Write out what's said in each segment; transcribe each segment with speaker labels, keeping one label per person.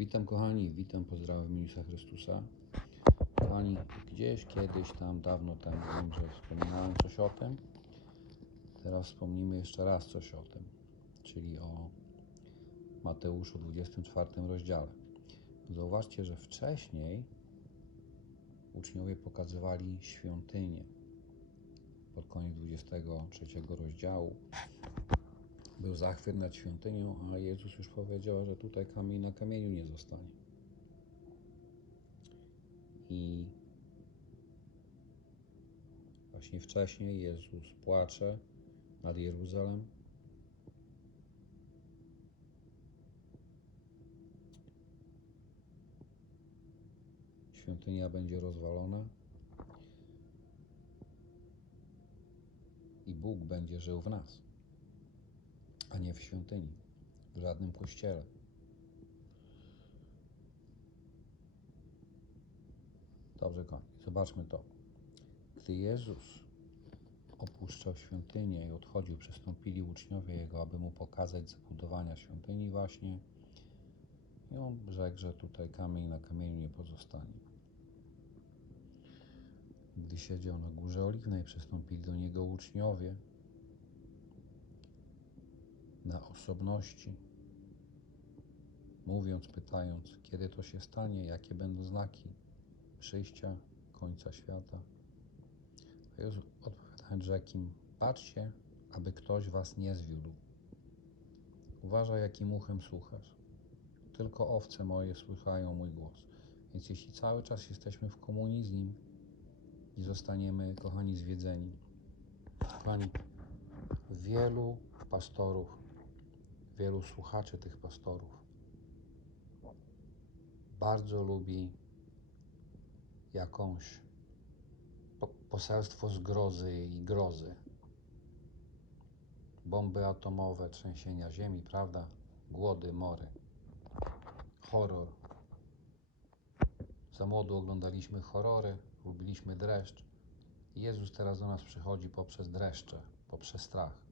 Speaker 1: Witam kochani, witam, pozdrawiam Jezusa Chrystusa. Kochani, gdzieś kiedyś tam, dawno temu, wiem, że wspominałem coś o tym. Teraz wspomnimy jeszcze raz coś o tym, czyli o Mateuszu 24 rozdziale. Zauważcie, że wcześniej uczniowie pokazywali świątynię pod koniec 23 rozdziału. Był zachwyt nad świątynią, a Jezus już powiedział, że tutaj kamień na kamieniu nie zostanie. I właśnie wcześniej Jezus płacze nad Jeruzalem. Świątynia będzie rozwalona i Bóg będzie żył w nas, a nie w świątyni, w żadnym kościele. Dobrze, kochani, zobaczmy to. Gdy Jezus opuszczał świątynię i odchodził, przystąpili uczniowie Jego, aby Mu pokazać zabudowania świątyni właśnie. I On rzekł, że tutaj kamień na kamieniu nie pozostanie. Gdy siedział na górze oliwnej, przystąpili do Niego uczniowie na osobności, mówiąc, pytając, kiedy to się stanie, jakie będą znaki przyjścia, końca świata. A Jezus odpowiadając rzekł im, patrzcie, aby ktoś was nie zwiódł. Uważaj, jakim uchem słuchasz. Tylko owce moje słychają mój głos. Więc jeśli cały czas jesteśmy w komunii z Nim, nie zostaniemy, kochani, zwiedzeni. Kochani, wielu pastorów, wielu słuchaczy tych pastorów bardzo lubi jakąś po- poselstwo zgrozy i grozy. Bomby atomowe, trzęsienia ziemi, prawda? Głody, mory. Horror. Za młodu oglądaliśmy horrory, lubiliśmy dreszcz. Jezus teraz do nas przychodzi poprzez dreszcze, poprzez strach.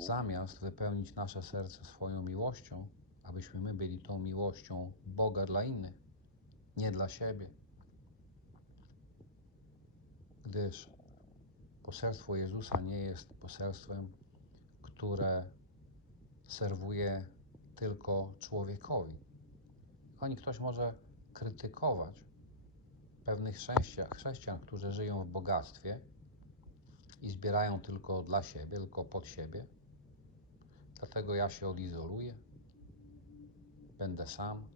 Speaker 1: Zamiast wypełnić nasze serce swoją miłością, abyśmy my byli tą miłością Boga dla innych, nie dla siebie. Gdyż poselstwo Jezusa nie jest poselstwem, które serwuje tylko człowiekowi. Oni ktoś może krytykować pewnych chrześcijan, chrześcijan, którzy żyją w bogactwie i zbierają tylko dla siebie, tylko pod siebie. Dlatego ja się odizoluję, będę sam.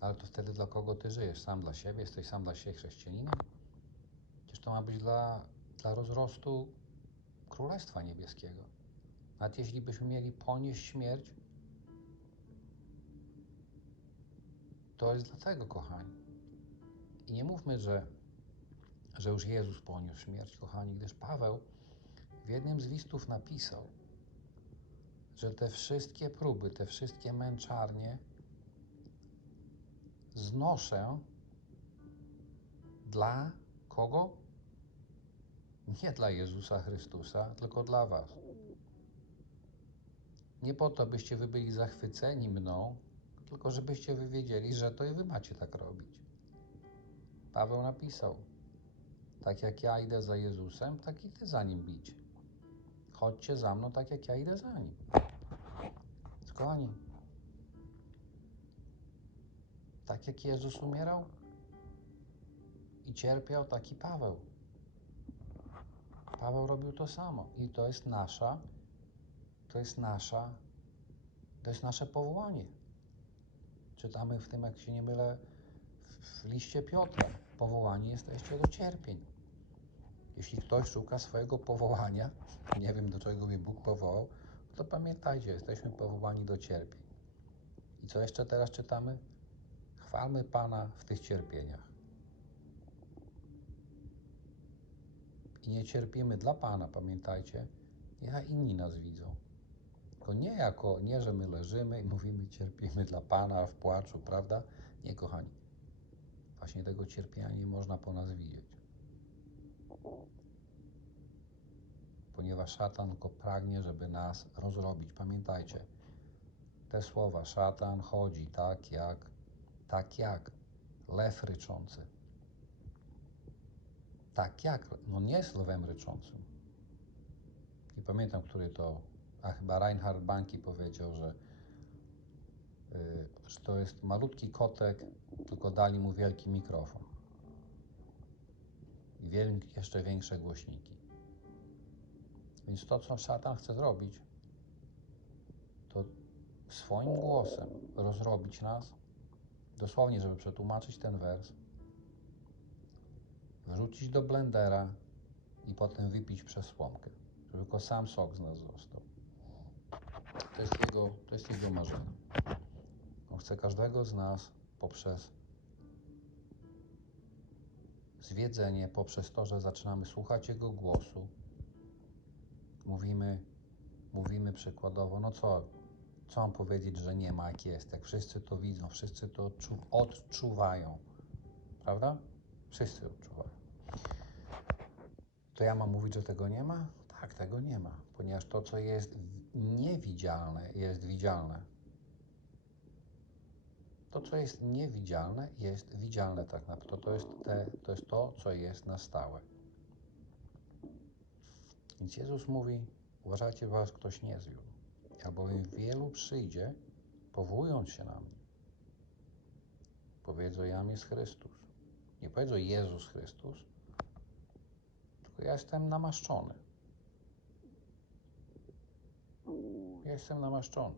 Speaker 1: Ale to wtedy dla kogo ty żyjesz? Sam dla siebie? Jesteś sam dla siebie chrześcijaninem? Przecież to ma być dla, dla rozrostu Królestwa Niebieskiego. Nawet jeśli byśmy mieli ponieść śmierć, to jest dlatego, kochani. I nie mówmy, że, że już Jezus poniósł śmierć, kochani, gdyż Paweł w jednym z listów napisał, że te wszystkie próby, te wszystkie męczarnie znoszę dla kogo? Nie dla Jezusa Chrystusa, tylko dla Was. Nie po to, byście wy byli zachwyceni mną, tylko żebyście wy wiedzieli, że to i wy macie tak robić. Paweł napisał: Tak jak ja idę za Jezusem, tak i ty za nim bić. Chodźcie za mną, tak jak ja idę za nim. Kochani, tak jak Jezus umierał i cierpiał, tak i Paweł. Paweł robił to samo i to jest nasza, to jest nasza, to jest nasze powołanie. Czytamy w tym, jak się nie mylę, w liście Piotra. Powołani jesteście do cierpień. Jeśli ktoś szuka swojego powołania, nie wiem do czego mnie Bóg powołał, to pamiętajcie, jesteśmy powołani do cierpień. I co jeszcze teraz czytamy? Chwalmy Pana w tych cierpieniach. I nie cierpimy dla Pana, pamiętajcie, niech inni nas widzą. Tylko nie jako, nie, że my leżymy i mówimy, cierpimy dla Pana w płaczu, prawda? Nie, kochani. Właśnie tego cierpienia nie można po nas widzieć. Ponieważ szatan tylko pragnie, żeby nas rozrobić. Pamiętajcie, te słowa. Szatan chodzi tak jak, tak jak lew ryczący. Tak jak, no nie jest lwem ryczącym. Nie pamiętam, który to, a chyba Reinhard Banki powiedział, że, y, że to jest malutki kotek, tylko dali mu wielki mikrofon. I jeszcze większe głośniki. Więc to, co szatan chce zrobić, to swoim głosem rozrobić nas, dosłownie, żeby przetłumaczyć ten wers, wrzucić do blendera i potem wypić przez słomkę, żeby tylko sam sok z nas został. To jest jego, to jest jego marzenie. On chce każdego z nas poprzez zwiedzenie, poprzez to, że zaczynamy słuchać Jego głosu, mówimy, mówimy przykładowo, no co, co mam powiedzieć, że nie ma, jak jest, jak wszyscy to widzą, wszyscy to odczu- odczuwają, prawda? Wszyscy odczuwają. To ja mam mówić, że tego nie ma? Tak, tego nie ma, ponieważ to, co jest niewidzialne, jest widzialne. To, co jest niewidzialne, jest widzialne tak naprawdę. To, to, jest te, to jest to, co jest na stałe. Więc Jezus mówi, uważajcie, was ktoś nie zwiódł. Albowiem wielu przyjdzie, powołując się na mnie. Powiedzą, jam jest Chrystus. Nie powiedzą Jezus Chrystus, tylko ja jestem namaszczony. Ja jestem namaszczony.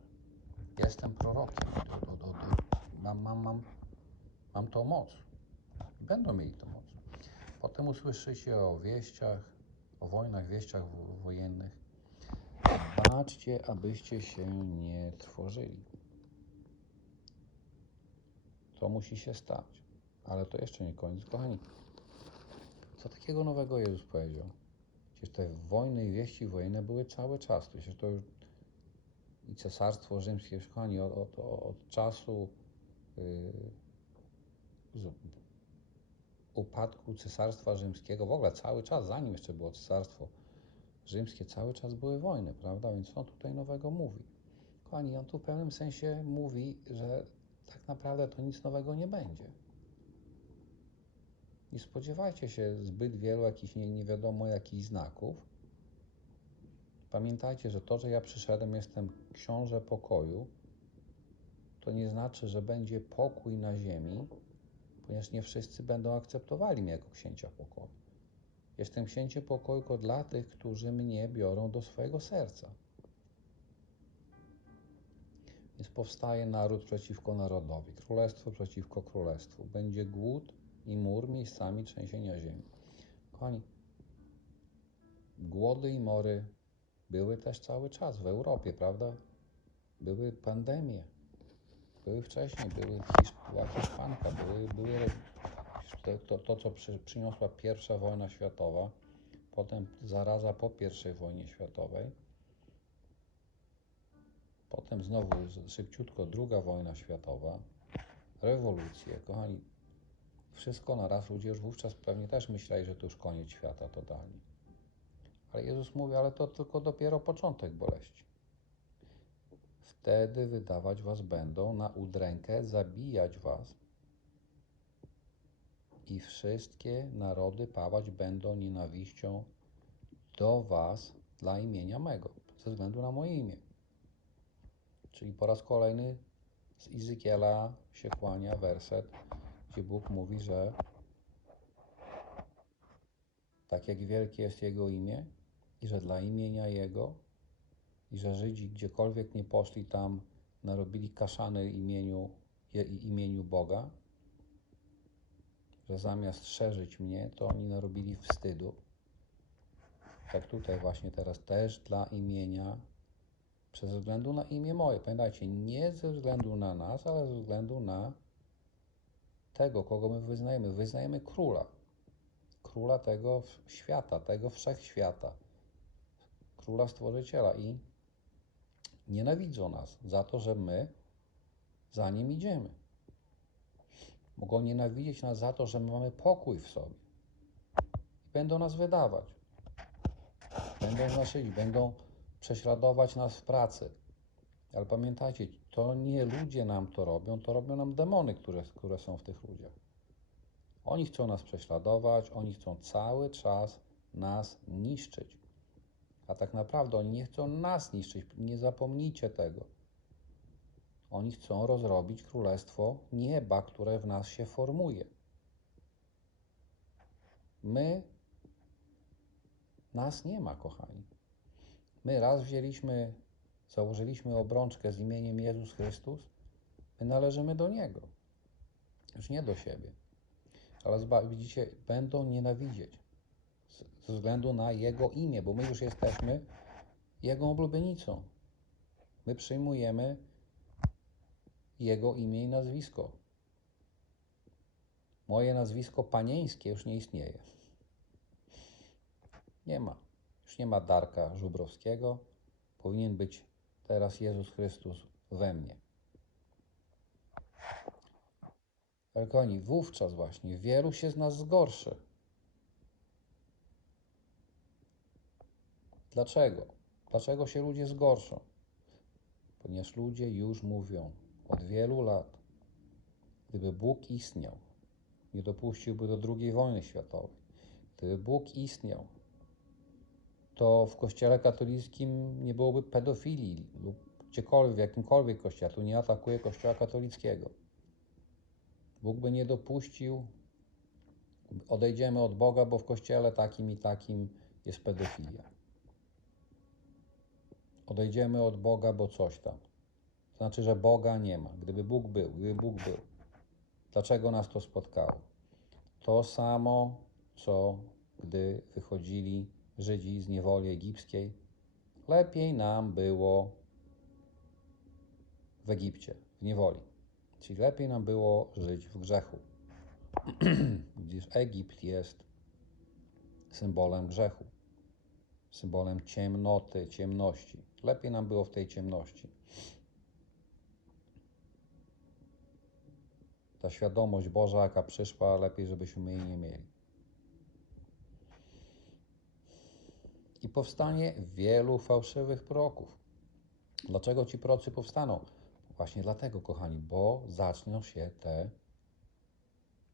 Speaker 1: Jestem prorokiem. Mam, mam, mam, mam tą moc. Będą mieli tą moc. Potem usłyszycie o wieściach, o wojnach, wieściach wo- wojennych. Baczcie, abyście się nie trwożyli. To musi się stać. Ale to jeszcze nie koniec. Kochani, co takiego nowego Jezus powiedział? Przecież te wojny i wieści wojenne były cały czas. Przecież to już i cesarstwo rzymskie, kochani, od, od, od czasu upadku cesarstwa rzymskiego, w ogóle cały czas, zanim jeszcze było cesarstwo rzymskie, cały czas były wojny, prawda? Więc on tutaj nowego mówi? Kochani, on tu w pewnym sensie mówi, że tak naprawdę to nic nowego nie będzie. Nie spodziewajcie się zbyt wielu jakichś nie, nie wiadomo jakich znaków. Pamiętajcie, że to, że ja przyszedłem, jestem książę pokoju, to nie znaczy, że będzie pokój na ziemi, ponieważ nie wszyscy będą akceptowali mnie jako księcia pokoju. Jestem księciem pokoju tylko dla tych, którzy mnie biorą do swojego serca. Więc powstaje naród przeciwko narodowi, królestwo przeciwko królestwu. Będzie głód i mur miejscami trzęsienia ziemi. Kochani, głody i mory były też cały czas w Europie, prawda? Były pandemie, były wcześniej, były była Hiszpanka, były, były to, to, co przy, przyniosła pierwsza wojna światowa, potem zaraza po pierwszej wojnie światowej, potem znowu szybciutko druga wojna światowa, rewolucje, kochani, wszystko na raz, ludzie już wówczas pewnie też myśleli, że to już koniec świata totalnie. Ale Jezus mówi, ale to tylko dopiero początek boleści. Wtedy wydawać was będą na udrękę, zabijać was i wszystkie narody pawać będą nienawiścią do was dla imienia mego, ze względu na moje imię. Czyli po raz kolejny z Izykiela się kłania werset, gdzie Bóg mówi, że tak jak wielkie jest Jego imię i że dla imienia Jego i że Żydzi gdziekolwiek nie poszli tam narobili kaszany imieniu, imieniu Boga, że zamiast szerzyć mnie, to oni narobili wstydu. Tak tutaj właśnie teraz też dla imienia, przez względu na imię moje. Pamiętajcie, nie ze względu na nas, ale ze względu na tego, kogo my wyznajemy. Wyznajemy króla. Króla tego świata, tego wszechświata. Króla Stworzyciela i nienawidzą nas za to, że my za nim idziemy. Mogą nienawidzieć nas za to, że my mamy pokój w sobie. I będą nas wydawać. Będą nas szydzić, będą prześladować nas w pracy. Ale pamiętajcie, to nie ludzie nam to robią, to robią nam demony, które, które są w tych ludziach. Oni chcą nas prześladować, oni chcą cały czas nas niszczyć. A tak naprawdę oni nie chcą nas niszczyć. Nie zapomnijcie tego. Oni chcą rozrobić królestwo nieba, które w nas się formuje. My, nas nie ma, kochani. My raz wzięliśmy, założyliśmy obrączkę z imieniem Jezus Chrystus, my należymy do Niego, już nie do siebie. Ale widzicie, będą nienawidzieć ze względu na Jego imię, bo my już jesteśmy Jego oblubienicą. My przyjmujemy Jego imię i nazwisko. Moje nazwisko panieńskie już nie istnieje. Nie ma. Już nie ma Darka Żubrowskiego. Powinien być teraz Jezus Chrystus we mnie. Wielkoni, wówczas właśnie wielu się z nas zgorszy. Dlaczego? Dlaczego się ludzie zgorszą? Ponieważ ludzie już mówią od wielu lat, gdyby Bóg istniał, nie dopuściłby do II wojny światowej. Gdyby Bóg istniał, to w kościele katolickim nie byłoby pedofilii lub gdziekolwiek, w jakimkolwiek kościele. Tu nie atakuje kościoła katolickiego. Bóg by nie dopuścił, odejdziemy od Boga, bo w kościele takim i takim jest pedofilia. Odejdziemy od Boga, bo coś tam. To znaczy, że Boga nie ma. Gdyby Bóg był, gdyby Bóg był, dlaczego nas to spotkało? To samo, co gdy wychodzili Żydzi z niewoli egipskiej. Lepiej nam było w Egipcie, w niewoli. Czyli lepiej nam było żyć w grzechu. Gdyż Egipt jest symbolem grzechu, symbolem ciemnoty, ciemności. Lepiej nam było w tej ciemności. Ta świadomość Boża, jaka przyszła, lepiej, żebyśmy jej nie mieli. I powstanie wielu fałszywych proroków. Dlaczego ci procy powstaną? Właśnie dlatego, kochani, bo zaczną się te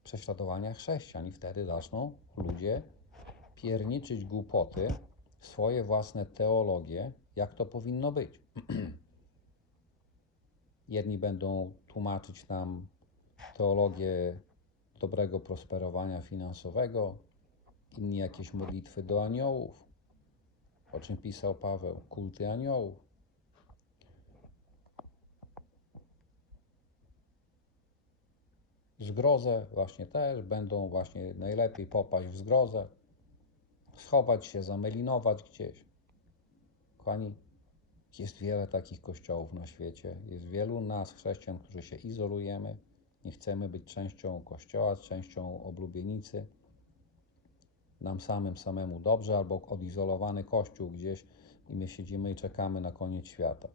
Speaker 1: prześladowania chrześcijan i wtedy zaczną ludzie pierniczyć głupoty, swoje własne teologie, jak to powinno być. Jedni będą tłumaczyć nam teologię dobrego prosperowania finansowego, inni jakieś modlitwy do aniołów, o czym pisał Paweł, kulty aniołów. Zgrozę właśnie też będą właśnie najlepiej popaść w zgrozę, schować się, zamelinować gdzieś. Kochani, jest wiele takich kościołów na świecie. Jest wielu nas, chrześcijan, którzy się izolujemy. Nie chcemy być częścią kościoła, częścią oblubienicy. Nam samym samemu dobrze, albo odizolowany kościół gdzieś i my siedzimy i czekamy na koniec świata.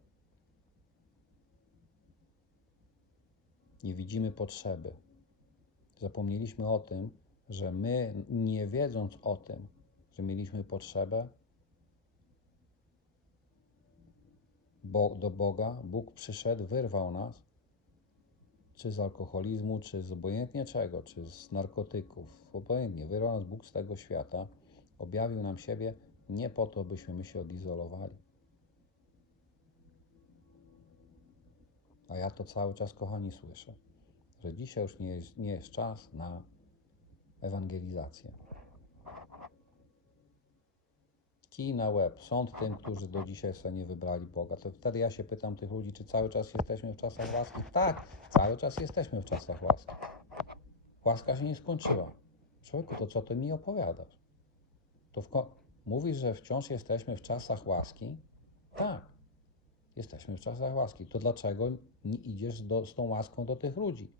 Speaker 1: Nie widzimy potrzeby. Zapomnieliśmy o tym, że my, nie wiedząc o tym, że mieliśmy potrzebę, bo, do Boga, Bóg przyszedł, wyrwał nas, czy z alkoholizmu, czy z obojętnie czego, czy z narkotyków, obojętnie, wyrwał nas Bóg z tego świata, objawił nam siebie nie po to, byśmy my się odizolowali. A ja to cały czas, kochani, słyszę, że dzisiaj już nie jest, nie jest czas na ewangelizację. Kij na łeb, sąd tym, którzy do dzisiaj sobie nie wybrali Boga. To wtedy ja się pytam tych ludzi, czy cały czas jesteśmy w czasach łaski? Tak, cały czas jesteśmy w czasach łaski. Łaska się nie skończyła. Człowieku, to co ty mi opowiadasz? To w ko- mówisz, że wciąż jesteśmy w czasach łaski? Tak, jesteśmy w czasach łaski. To dlaczego nie idziesz do, z tą łaską do tych ludzi?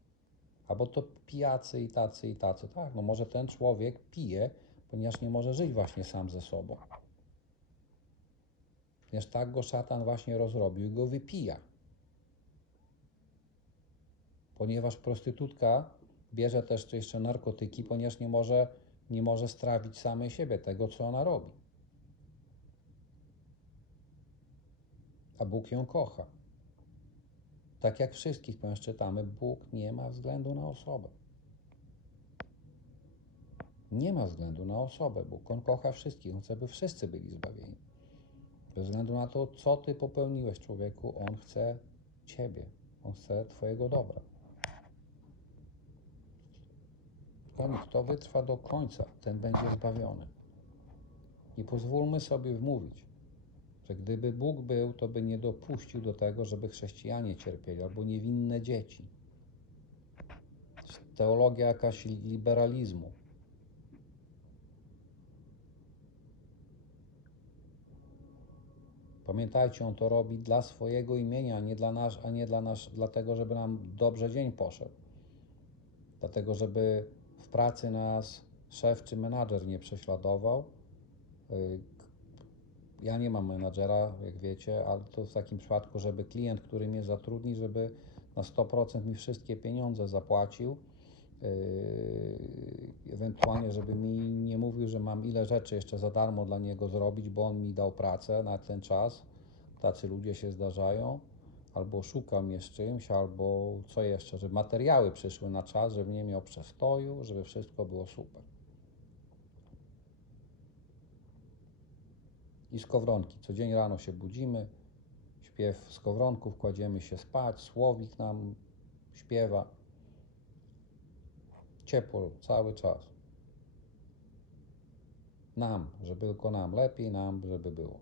Speaker 1: Albo to pijacy i tacy i tacy. Tak, no może ten człowiek pije, ponieważ nie może żyć właśnie sam ze sobą. Ponieważ tak go szatan właśnie rozrobił i go wypija. Ponieważ prostytutka bierze też jeszcze narkotyki, ponieważ nie może, nie może strawić samej siebie tego, co ona robi. A Bóg ją kocha. Tak jak wszystkich, ponieważ czytamy, Bóg nie ma względu na osobę. Nie ma względu na osobę. Bóg, On kocha wszystkich. On chce, by wszyscy byli zbawieni. Bez względu na to, co Ty popełniłeś, człowieku, On chce Ciebie. On chce Twojego dobra. Kochani, kto wytrwa do końca, ten będzie zbawiony. Nie pozwólmy sobie wmówić, że gdyby Bóg był, to by nie dopuścił do tego, żeby chrześcijanie cierpieli albo niewinne dzieci. Teologia jakaś liberalizmu. Pamiętajcie, on to robi dla swojego imienia, nie dla nas, a nie dla nas, dlatego, żeby nam dobrze dzień poszedł. Dlatego, żeby w pracy nas szef czy menadżer nie prześladował. Y, Ja nie mam menadżera, jak wiecie, ale to w takim przypadku, żeby klient, który mnie zatrudni, żeby na 100% mi wszystkie pieniądze zapłacił. Yy, ewentualnie, żeby mi nie mówił, że mam ile rzeczy jeszcze za darmo dla niego zrobić, bo on mi dał pracę na ten czas. Tacy ludzie się zdarzają. Albo mnie z czymś, albo co jeszcze, żeby materiały przyszły na czas, żeby nie miał przestoju, żeby wszystko było super. I skowronki. Codziennie rano się budzimy, śpiew skowronków, kładziemy się spać, słowik nam śpiewa. Ciepło cały czas. Nam, żeby tylko nam, lepiej nam, żeby było.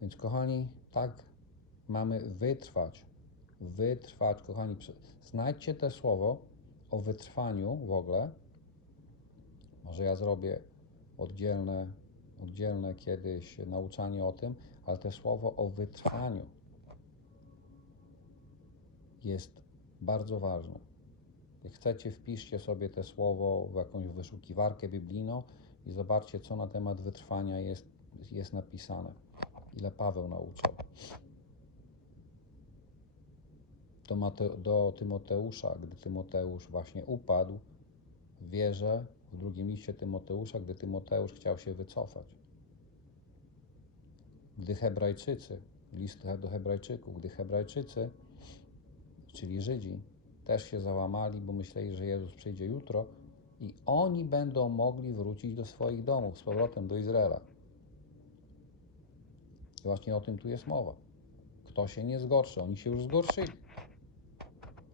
Speaker 1: Więc kochani, tak mamy wytrwać. Wytrwać, kochani. Znajdźcie te słowo o wytrwaniu w ogóle. Może ja zrobię oddzielne, oddzielne kiedyś nauczanie o tym, ale to słowo o wytrwaniu jest bardzo ważne. Jak chcecie, wpiszcie sobie te słowo w jakąś wyszukiwarkę biblijną i zobaczcie, co na temat wytrwania jest, jest napisane. Ile Paweł nauczał. Do, Mate, do Tymoteusza, gdy Tymoteusz właśnie upadł w wierze, w drugim liście Tymoteusza, gdy Tymoteusz chciał się wycofać. Gdy Hebrajczycy, list do Hebrajczyków, gdy Hebrajczycy, czyli Żydzi, też się załamali, bo myśleli, że Jezus przyjdzie jutro i oni będą mogli wrócić do swoich domów z powrotem do Izraela. I właśnie o tym tu jest mowa. Kto się nie zgorszy? Oni się już zgorszyli,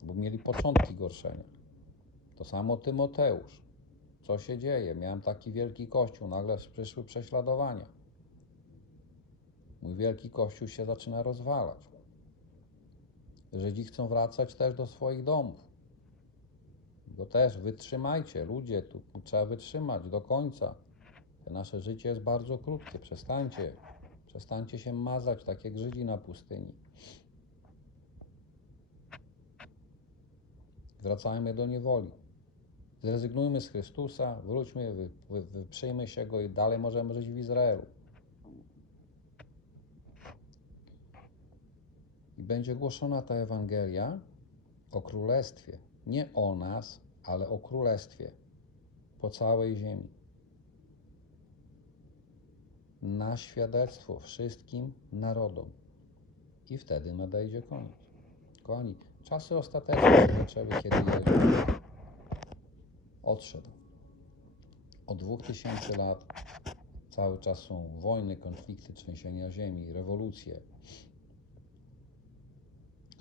Speaker 1: bo mieli początki gorszenia. To samo Tymoteusz. Co się dzieje? Miałem taki wielki kościół, nagle przyszły prześladowania. Mój wielki kościół się zaczyna rozwalać. Żydzi chcą wracać też do swoich domów. To też wytrzymajcie, ludzie, tu trzeba wytrzymać do końca. Nasze życie jest bardzo krótkie, przestańcie. Przestańcie się mazać, tak jak Żydzi na pustyni. Wracajmy do niewoli. Zrezygnujmy z Chrystusa, wróćmy, wy, wyprzyjmy się Go i dalej możemy żyć w Izraelu. I będzie głoszona ta Ewangelia o Królestwie. Nie o nas, ale o Królestwie po całej ziemi. Na świadectwo wszystkim narodom. I wtedy nadejdzie koniec. Kochani, czasy ostateczne zaczęły, kiedy Jezus odszedł. Od dwóch tysięcy lat cały czas są wojny, konflikty, trzęsienia ziemi, rewolucje.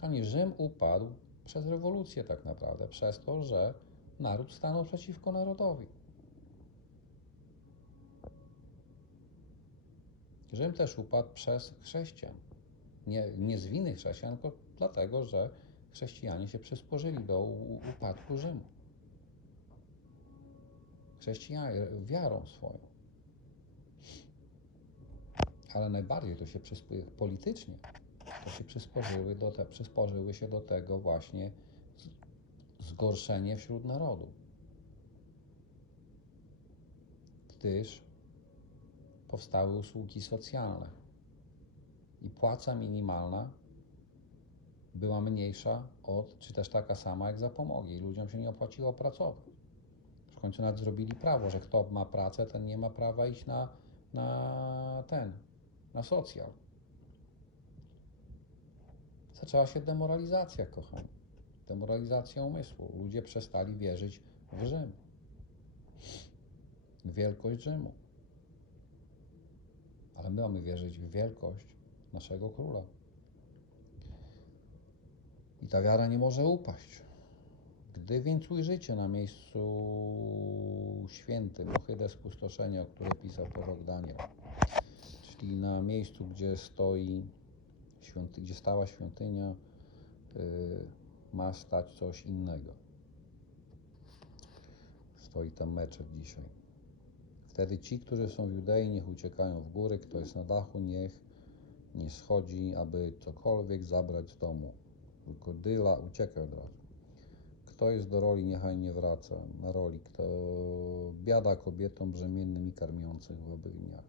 Speaker 1: Ani Rzym upadł przez rewolucję tak naprawdę, przez to, że naród stanął przeciwko narodowi. Rzym też upadł przez chrześcijan. Nie, nie z winy chrześcijan, tylko dlatego, że chrześcijanie się przysporzyli do upadku Rzymu. Chrześcijanie wiarą swoją. Ale najbardziej to się przyspo- politycznie się przysporzyły, do te, przysporzyły się do tego właśnie zgorszenie wśród narodu. Gdyż powstały usługi socjalne i płaca minimalna była mniejsza od, czy też taka sama jak zapomogi. Ludziom się nie opłaciło pracować. W końcu nawet zrobili prawo, że kto ma pracę, ten nie ma prawa iść na, na ten, na socjal. Zaczęła się demoralizacja, kochani. Demoralizacja umysłu. Ludzie przestali wierzyć w Rzym. Wielkość Rzymu. Ale my mamy wierzyć w wielkość naszego króla. I ta wiara nie może upaść. Gdy więc ujrzycie na miejscu świętym ohydę spustoszenia, o której pisał prorok Daniel, czyli na miejscu, gdzie stoi, świąty, gdzie stała świątynia, yy, ma stać coś innego. Stoi tam meczet dzisiaj. Wtedy ci, którzy są w Judei, niech uciekają w góry, kto jest na dachu, niech nie schodzi, aby cokolwiek zabrać z domu. Tylko dyla, uciekaj od razu. Kto jest do roli, niechaj nie wraca na roli. Kto biada kobietom brzemiennym i karmiących w owych dniach.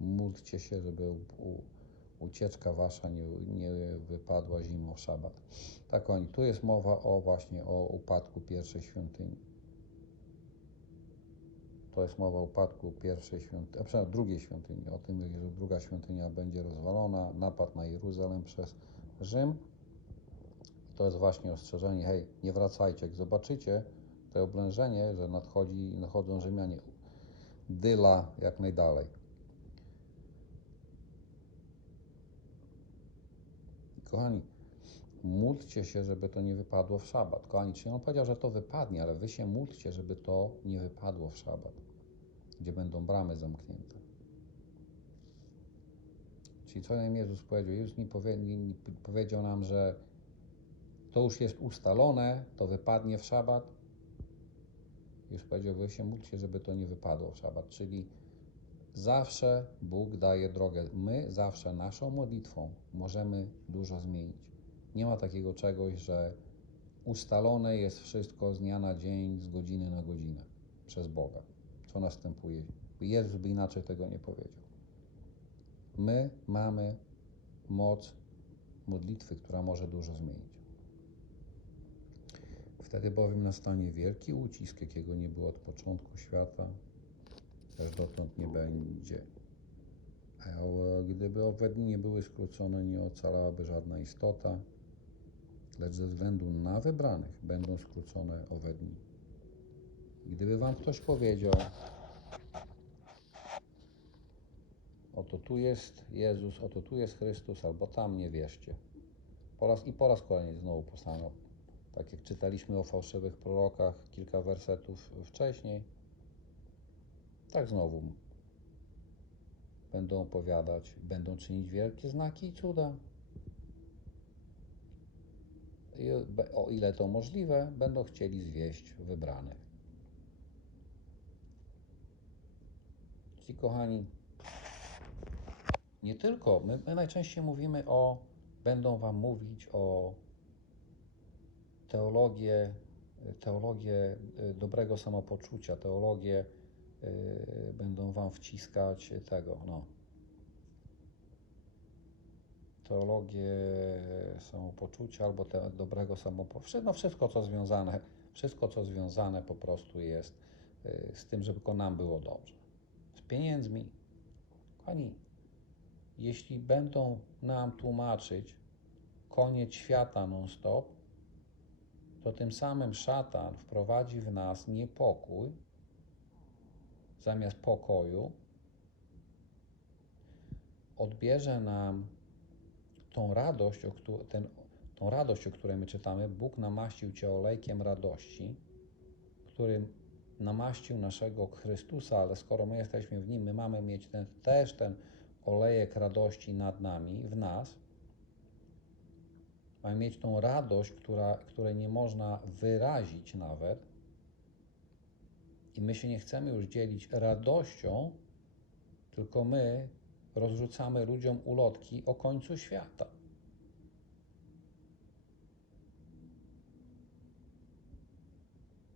Speaker 1: Módlcie się, żeby u, ucieczka wasza nie, nie wypadła zimą w szabat. Tak oni, tu jest mowa o właśnie o upadku pierwszej świątyni. To jest mowa o upadku pierwszej świątyni, a przynajmniej drugiej świątyni, o tym, że druga świątynia będzie rozwalona, napad na Jeruzalem przez Rzym. To jest właśnie ostrzeżenie, hej, nie wracajcie. Jak zobaczycie to oblężenie, że nadchodzi, nadchodzą Rzymianie, dyla jak najdalej. Kochani, módlcie się, żeby to nie wypadło w szabat. Kochani, czyli on powiedział, że to wypadnie, ale wy się módlcie, żeby to nie wypadło w szabat, gdzie będą bramy zamknięte. Czyli co nam Jezus powiedział? Jezus nie, powie, nie, powiedział nam, że to już jest ustalone, to wypadnie w szabat. Już powiedział, wy się módlcie, żeby to nie wypadło w szabat. Czyli zawsze Bóg daje drogę. My zawsze naszą modlitwą możemy dużo zmienić. Nie ma takiego czegoś, że ustalone jest wszystko z dnia na dzień, z godziny na godzinę przez Boga. Co następuje? Jezus by inaczej tego nie powiedział. My mamy moc modlitwy, która może dużo zmienić. Wtedy bowiem nastanie wielki ucisk, jakiego nie było od początku świata, dotąd nie będzie. A gdyby owe dni nie były skrócone, nie ocalałaby żadna istota, lecz ze względu na wybranych będą skrócone owe dni. Gdyby wam ktoś powiedział, oto tu jest Jezus, oto tu jest Chrystus, albo tam nie wierzcie. Po raz, I po raz kolejny znowu powstaną tak jak czytaliśmy o fałszywych prorokach kilka wersetów wcześniej, tak znowu będą opowiadać, będą czynić wielkie znaki i cuda. I o ile to możliwe, będą chcieli zwieść wybranych. Ci kochani, nie tylko, my, my najczęściej mówimy o, będą wam mówić o teologię, teologię y, dobrego samopoczucia, teologię y, będą wam wciskać tego, no. Teologię samopoczucia albo te, dobrego samopoczucia, no wszystko co związane, wszystko co związane po prostu jest y, z tym, żeby tylko nam było dobrze. Z pieniędzmi. Kochani, jeśli będą nam tłumaczyć koniec świata non-stop, to tym samym szatan wprowadzi w nas niepokój zamiast pokoju, odbierze nam tą radość, o ten, tą radość, o której my czytamy. Bóg namaścił Cię olejkiem radości, którym namaścił naszego Chrystusa, ale skoro my jesteśmy w Nim, my mamy mieć ten, też ten olejek radości nad nami, w nas, Mamy mieć tą radość, która, której nie można wyrazić nawet. I my się nie chcemy już dzielić radością, tylko my rozrzucamy ludziom ulotki o końcu świata.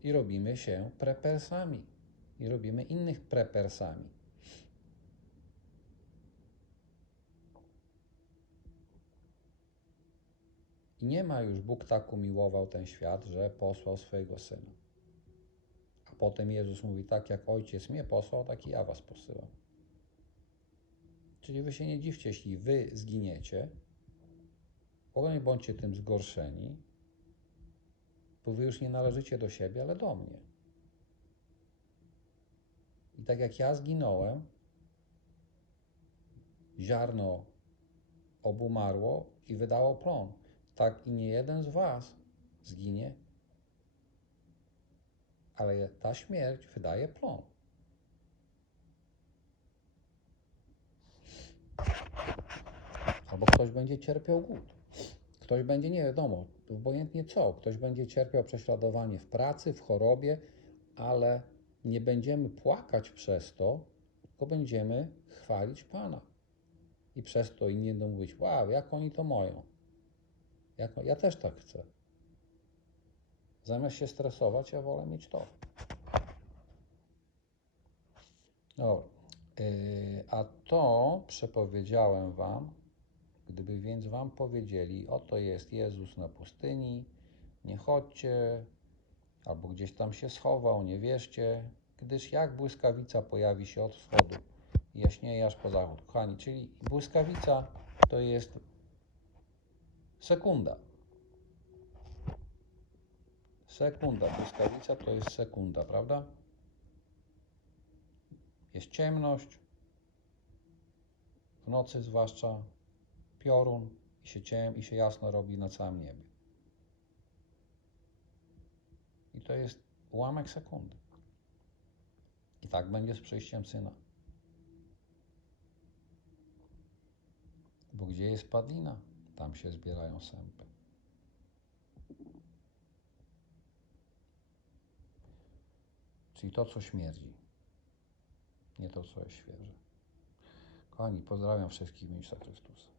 Speaker 1: I robimy się prepersami. I robimy innych prepersami. I nie ma już Bóg tak umiłował ten świat, że posłał swojego syna. Potem Jezus mówi: Tak jak ojciec mnie posłał, tak i ja was posyłam. Czyli wy się nie dziwcie, jeśli wy zginiecie, bo nie bądźcie tym zgorszeni, bo wy już nie należycie do siebie, ale do mnie. I tak jak ja zginąłem, ziarno obumarło i wydało plon. Tak i nie jeden z was zginie, ale ta śmierć wydaje plon. Albo ktoś będzie cierpiał głód. Ktoś będzie, nie wiadomo, obojętnie co, ktoś będzie cierpiał prześladowanie w pracy, w chorobie, ale nie będziemy płakać przez to, tylko będziemy chwalić Pana. I przez to inni będą mówić, wow, jak oni to mają. Jak, ja też tak chcę. Zamiast się stresować, ja wolę mieć to. Dobra. Yy, a to przepowiedziałem wam, gdyby więc wam powiedzieli, oto jest Jezus na pustyni, nie chodźcie, albo gdzieś tam się schował, nie wierzcie, gdyż jak błyskawica pojawi się od wschodu jaśnieje aż po zachód. Kochani, czyli błyskawica to jest sekunda. Sekunda, błyskawica to jest sekunda, prawda? Jest ciemność, w nocy zwłaszcza piorun i się ciem i się jasno robi na całym niebie. I to jest ułamek sekundy. I tak będzie z przyjściem syna. Bo gdzie jest padlina, tam się zbierają sępy. Czyli to, co śmierdzi, nie to, co jest świeże. Kochani, pozdrawiam wszystkich w Chrystusa.